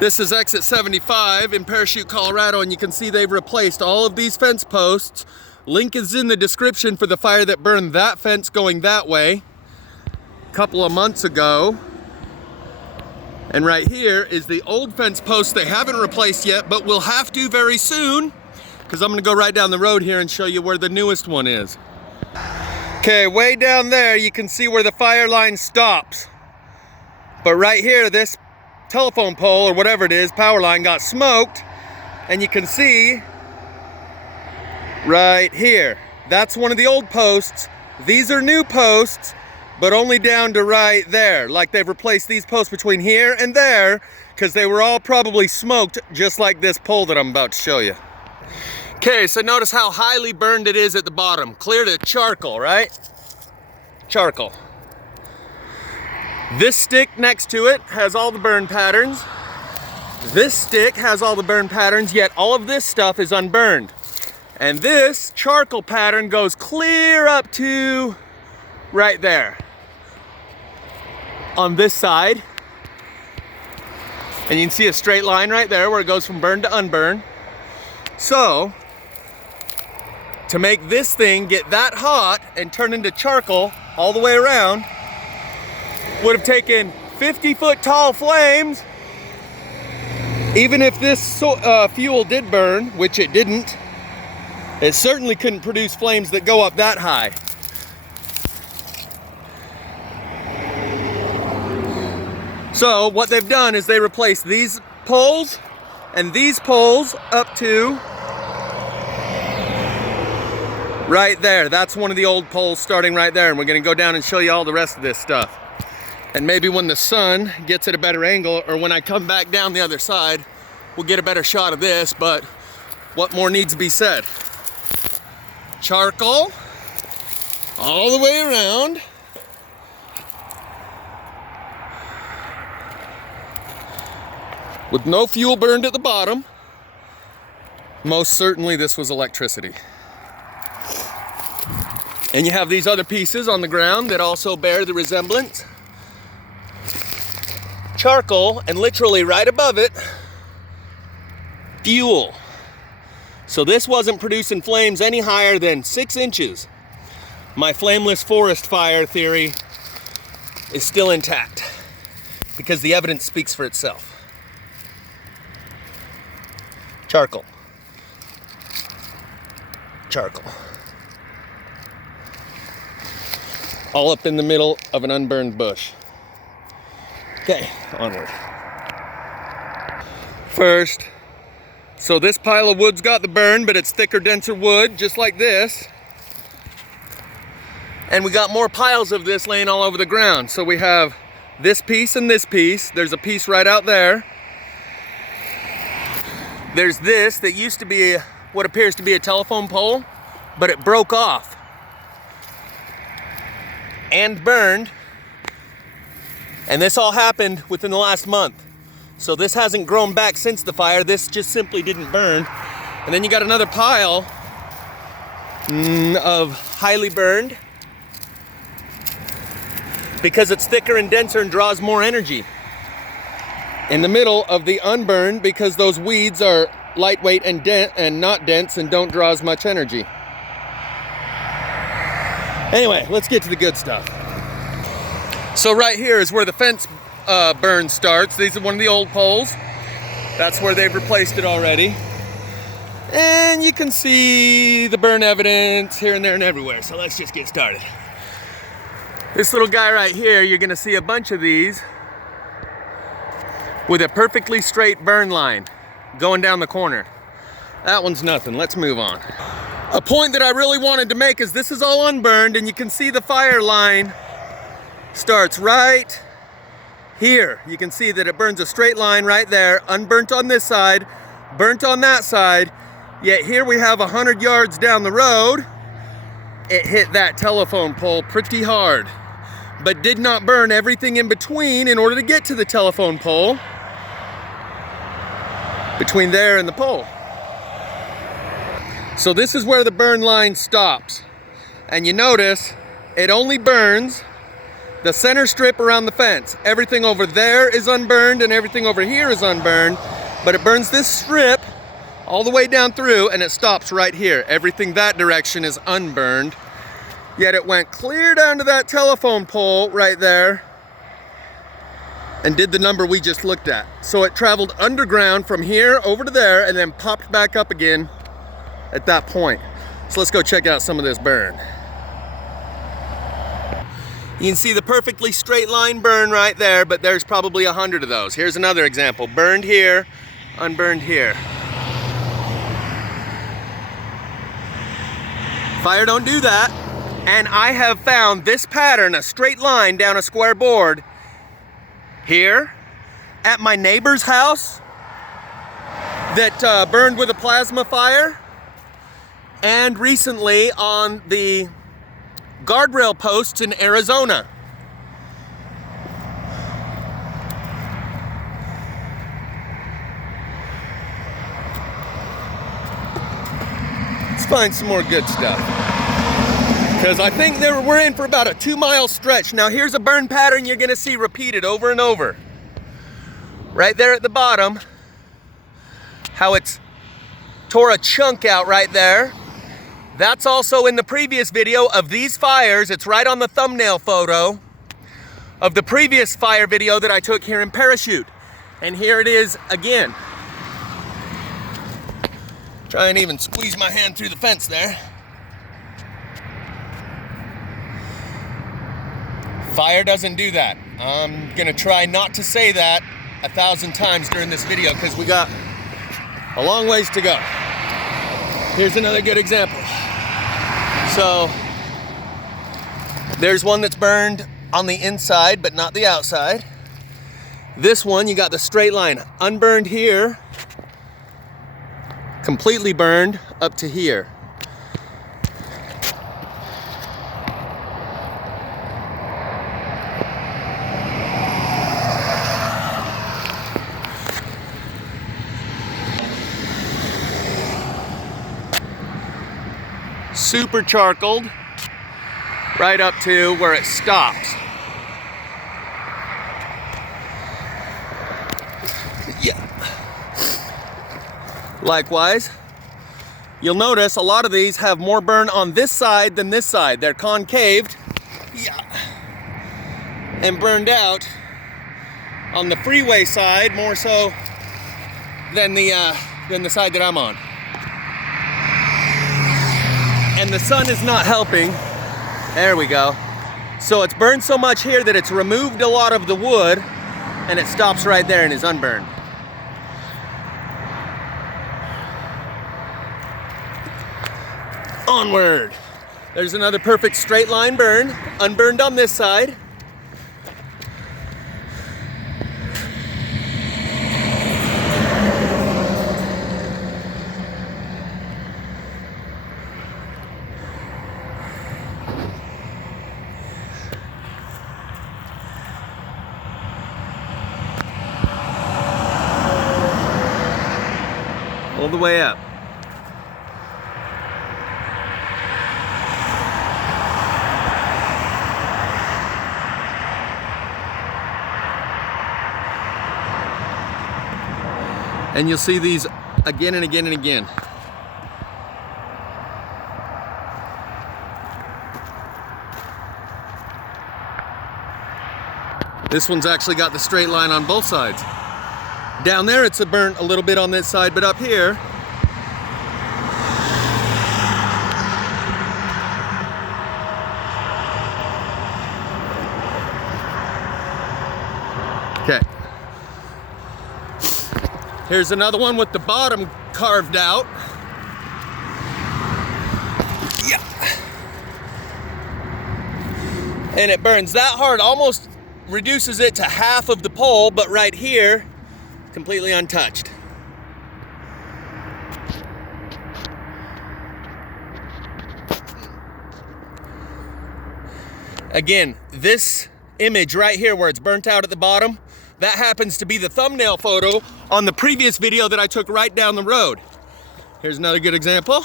This is exit 75 in Parachute, Colorado, and you can see they've replaced all of these fence posts. Link is in the description for the fire that burned that fence going that way a couple of months ago. And right here is the old fence post they haven't replaced yet, but will have to very soon, because I'm gonna go right down the road here and show you where the newest one is. Okay, way down there you can see where the fire line stops. But right here, this telephone pole or whatever it is, power line, got smoked, and you can see right here, that's one of the old posts. These are new posts, but only down to right there. Like they've replaced these posts between here and there because they were all probably smoked, just like this pole that I'm about to show you. Okay, so notice how highly burned it is at the bottom. Clear to charcoal, right? Charcoal. This stick next to it has all the burn patterns. This stick has all the burn patterns, yet all of this stuff is unburned. And this charcoal pattern goes clear up to right there on this side. And you can see a straight line right there where it goes from burn to unburn. So, to make this thing get that hot and turn into charcoal all the way around, would have taken 50-foot tall flames. Even if this fuel did burn, which it didn't, it certainly couldn't produce flames that go up that high. So what they've done is they replaced these poles and these poles up to right there. That's one of the old poles starting right there, and we're gonna go down and show you all the rest of this stuff. And maybe when the sun gets at a better angle, or when I come back down the other side, we'll get a better shot of this, but what more needs to be said? Charcoal all the way around. With no fuel burned at the bottom. Most certainly this was electricity. And you have these other pieces on the ground that also bear the resemblance. Charcoal, and literally right above it, fuel. So this wasn't producing flames any higher than 6 inches. My flameless forest fire theory is still intact because the evidence speaks for itself. Charcoal. Charcoal. All up in the middle of an unburned bush. Okay, onward. First, so this pile of wood's got the burn, but it's thicker, denser wood, just like this. And we got more piles of this laying all over the ground. So we have this piece and this piece. There's a piece right out there. There's this that used to be what appears to be a telephone pole, but it broke off and burned. And this all happened within the last month. So this hasn't grown back since the fire. This just simply didn't burn. And then you got another pile of highly burned because it's thicker and denser and draws more energy. In the middle of the unburned because those weeds are lightweight and not dense and don't draw as much energy. Anyway, let's get to the good stuff. So right here is where the fence burn starts. These are one of the old poles. That's where they've replaced it already. And you can see the burn evidence here and there and everywhere. So let's just get started. This little guy right here, you're gonna see a bunch of these with a perfectly straight burn line going down the corner. That one's nothing. Let's move on. A point that I really wanted to make is this is all unburned, and you can see the fire line starts right here. You can see that it burns a straight line right there, unburnt on this side, burnt on that side, yet here we have 100 yards down the road, it hit that telephone pole pretty hard, but did not burn everything in between in order to get to the telephone pole, between there and the pole. So this is where the burn line stops. And you notice it only burns the center strip around the fence. Everything over there is unburned and everything over here is unburned, but it burns this strip all the way down through and it stops right here. Everything that direction is unburned, yet it went clear down to that telephone pole right there and did the number we just looked at. So it traveled underground from here over to there and then popped back up again at that point. So let's go check out some of this burn. You can see the perfectly straight line burn right there, but there's probably 100 of those. Here's another example. Burned here, unburned here. Fire don't do that. And I have found this pattern, a straight line down a square board, here at my neighbor's house that burned with a plasma fire, and recently on the guardrail posts in Arizona. Let's find some more good stuff, because I think we're in for about a 2-mile stretch. Now here's a burn pattern you're gonna see repeated over and over. Right there at the bottom, how it's tore a chunk out right there. That's also in the previous video of these fires. It's right on the thumbnail photo of the previous fire video that I took here in Parachute. And here it is again. Try and even squeeze my hand through the fence there. Fire doesn't do that. I'm gonna try not to say that 1,000 times during this video because we got a long ways to go. Here's another good example. So there's one that's burned on the inside but not the outside. This one, you got the straight line, unburned here, completely burned up to here. Super charcoaled right up to where it stops. Yeah. Likewise, you'll notice a lot of these have more burn on this side than this side. They're concaved, yeah, and burned out on the freeway side more so than the side that I'm on. And the sun is not helping. There we go. So it's burned so much here that it's removed a lot of the wood and it stops right there and is unburned. Onward. There's another perfect straight line burn, unburned on this side. All the way up. And you'll see these again and again and again. This one's actually got the straight line on both sides. Down there it's burnt a little bit on this side, but up here, okay. Here's another one with the bottom carved out. Yeah. And it burns that hard, almost reduces it to half of the pole, but right here, completely untouched. Again, this image right here where it's burnt out at the bottom, that happens to be the thumbnail photo on the previous video that I took right down the road. Here's another good example.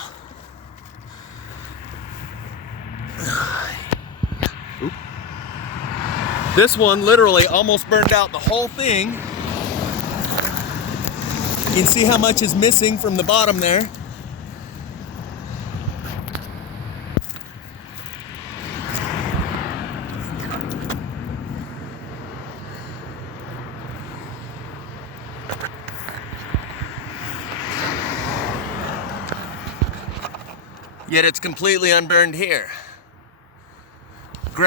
Oop. This one literally almost burned out the whole thing. You can see how much is missing from the bottom there. Yet it's completely unburned here.